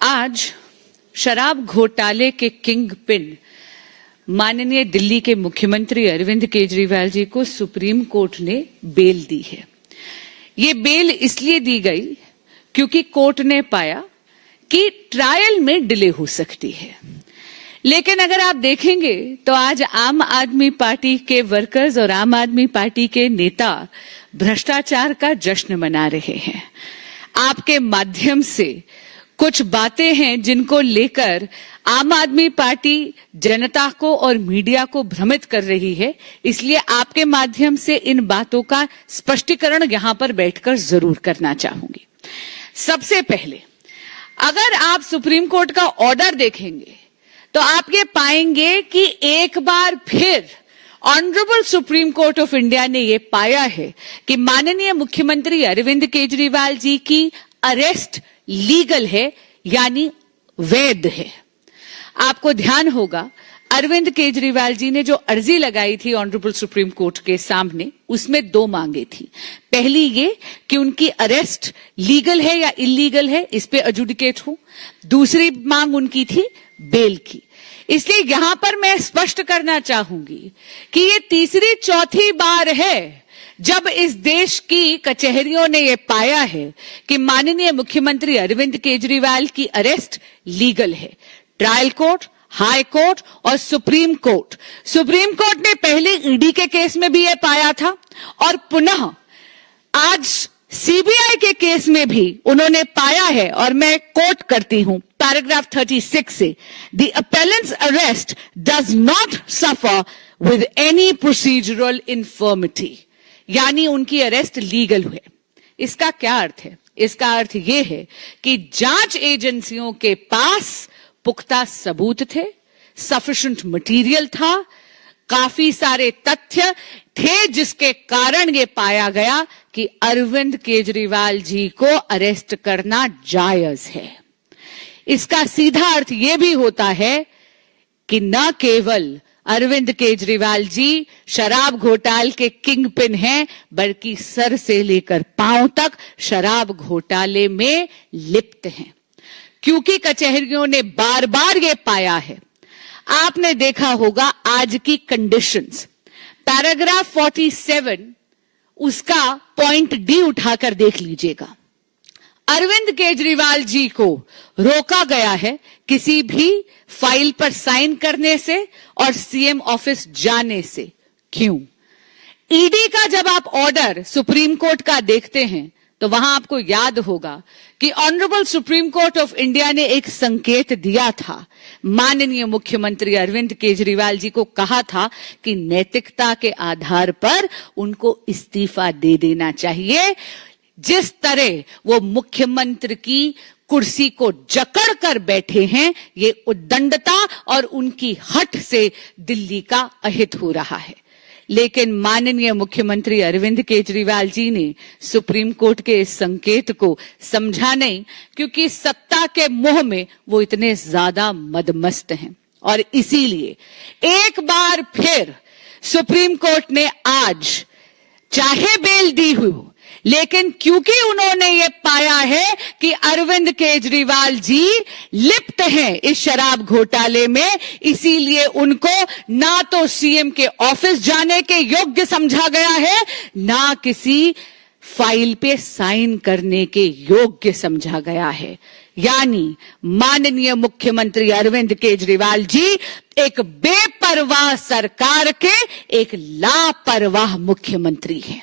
आज शराब घोटाले के किंग पिन माननीय दिल्ली के मुख्यमंत्री अरविंद केजरीवाल जी को सुप्रीम कोर्ट ने बेल दी है। ये बेल इसलिए दी गई क्योंकि कोर्ट ने पाया कि ट्रायल में डिले हो सकती है। लेकिन अगर आप देखेंगे तो आज आम आदमी पार्टी के वर्कर्स और आम आदमी पार्टी के नेता भ्रष्टाचार का जश्न मना रहे हैं। आपके माध्यम से कुछ बातें हैं जिनको लेकर आम आदमी पार्टी जनता को और मीडिया को भ्रमित कर रही है, इसलिए आपके माध्यम से इन बातों का स्पष्टीकरण यहां पर बैठकर जरूर करना चाहूंगी। सबसे पहले, अगर आप सुप्रीम कोर्ट का ऑर्डर देखेंगे तो आप ये पाएंगे कि एक बार फिर honourable supreme court of India ने ये पाया है कि माननीय मुख्यमंत्री अरविंद केजरीवाल जी की अरेस्ट लीगल है, यानी वैध है। आपको ध्यान होगा अरविंद केजरीवाल जी ने जो अर्जी लगाई थी ऑनरेबल सुप्रीम कोर्ट के सामने, उसमें दो मांगे थी। पहली ये कि उनकी अरेस्ट लीगल है या इलीगल है, इस पे एडजुडिकेट हो। दूसरी मांग उनकी थी बेल की। इसलिए यहां पर मैं स्पष्ट करना चाहूंगी कि ये तीसरी चौथी बार है जब इस देश की कचहरियों ने यह पाया है कि माननीय मुख्यमंत्री अरविंद केजरीवाल की अरेस्ट लीगल है। ट्रायल कोर्ट, हाई कोर्ट और सुप्रीम कोर्ट ने पहले ईडी के केस में भी यह पाया था और पुनः आज सीबीआई के केस में भी उन्होंने पाया है। और मैं कोट करती हूं पैराग्राफ 36 से, the appellants arrest does not suffer with any procedural infirmity, यानी उनकी अरेस्ट लीगल हुए। इसका क्या अर्थ है? इसका अर्थ यह है कि जांच एजेंसियों के पास पुख्ता सबूत थे, सफिशिएंट मटेरियल था, काफी सारे तथ्य थे जिसके कारण ये पाया गया कि अरविंद केजरीवाल जी को अरेस्ट करना जायज है। इसका सीधा अर्थ यह भी होता है कि न केवल अरविंद केजरीवाल जी शराब घोटाले के किंग पिन हैं, बल्कि सर से लेकर पांव तक शराब घोटाले में लिप्त हैं। क्योंकि कचहरियों ने बार बार ये पाया है। आपने देखा होगा आज की कंडीशंस, पैराग्राफ 47 उसका पॉइंट डी उठाकर देख लीजिएगा। अरविंद केजरीवाल जी को रोका गया है किसी भी फाइल पर साइन करने से और सीएम ऑफिस जाने से। क्यों? ईडी का जब आप ऑर्डर सुप्रीम कोर्ट का देखते हैं तो वहां आपको याद होगा कि honourable supreme court of India ने एक संकेत दिया था। माननीय मुख्यमंत्री अरविंद केजरीवाल जी को कहा था कि नैतिकता के आधार पर उनको इस्तीफा दे देना चाहिए। जिस तरह वो मुख्यमंत्री की कुर्सी को जकड़ कर बैठे हैं, ये उद्दंडता और उनकी हट से दिल्ली का अहित हो रहा है। लेकिन माननीय मुख्यमंत्री अरविंद केजरीवाल जी ने सुप्रीम कोर्ट के इस संकेत को समझा नहीं, क्योंकि सत्ता के मोह में वो इतने ज्यादा मदमस्त हैं। और इसीलिए एक बार फिर सुप्रीम कोर्ट ने आज चाहे बेल दी हुई, लेकिन क्योंकि उन्होंने ये पाया है कि अरविंद केजरीवाल जी लिप्त हैं इस शराब घोटाले में, इसीलिए उनको ना तो सीएम के ऑफिस जाने के योग्य समझा गया है, ना किसी फाइल पे साइन करने के योग्य समझा गया है। यानी माननीय मुख्यमंत्री अरविंद केजरीवाल जी एक बेपरवाह सरकार के एक लापरवाह मुख्यमंत्री हैं।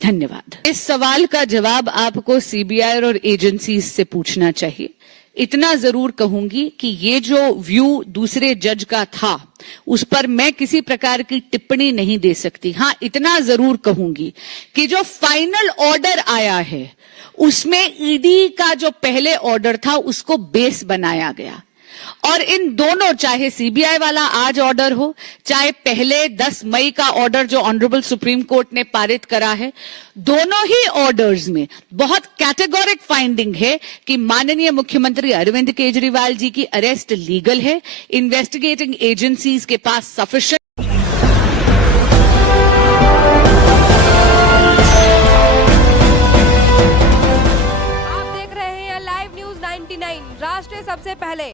धन्यवाद। इस सवाल का जवाब आपको सीबीआई और एजेंसीज से पूछना चाहिए। इतना जरूर कहूंगी कि ये जो व्यू दूसरे जज का था, उस पर मैं किसी प्रकार की टिप्पणी नहीं दे सकती। हां, इतना जरूर कहूंगी कि जो फाइनल ऑर्डर आया है उसमें ईडी का जो पहले ऑर्डर था उसको बेस बनाया गया। और इन दोनों, चाहे सीबीआई वाला आज ऑर्डर हो, चाहे पहले 10 मई का ऑर्डर जो ऑनरेबल सुप्रीम कोर्ट ने पारित करा है, दोनों ही ऑर्डर्स में बहुत कैटेगोरिक फाइंडिंग है कि माननीय मुख्यमंत्री अरविंद केजरीवाल जी की अरेस्ट लीगल है। इन्वेस्टिगेटिंग एजेंसीज के पास सफिशिएंट आप देख रहे हैं लाइव न्यूज 9 99 राष्ट्र सबसे पहले।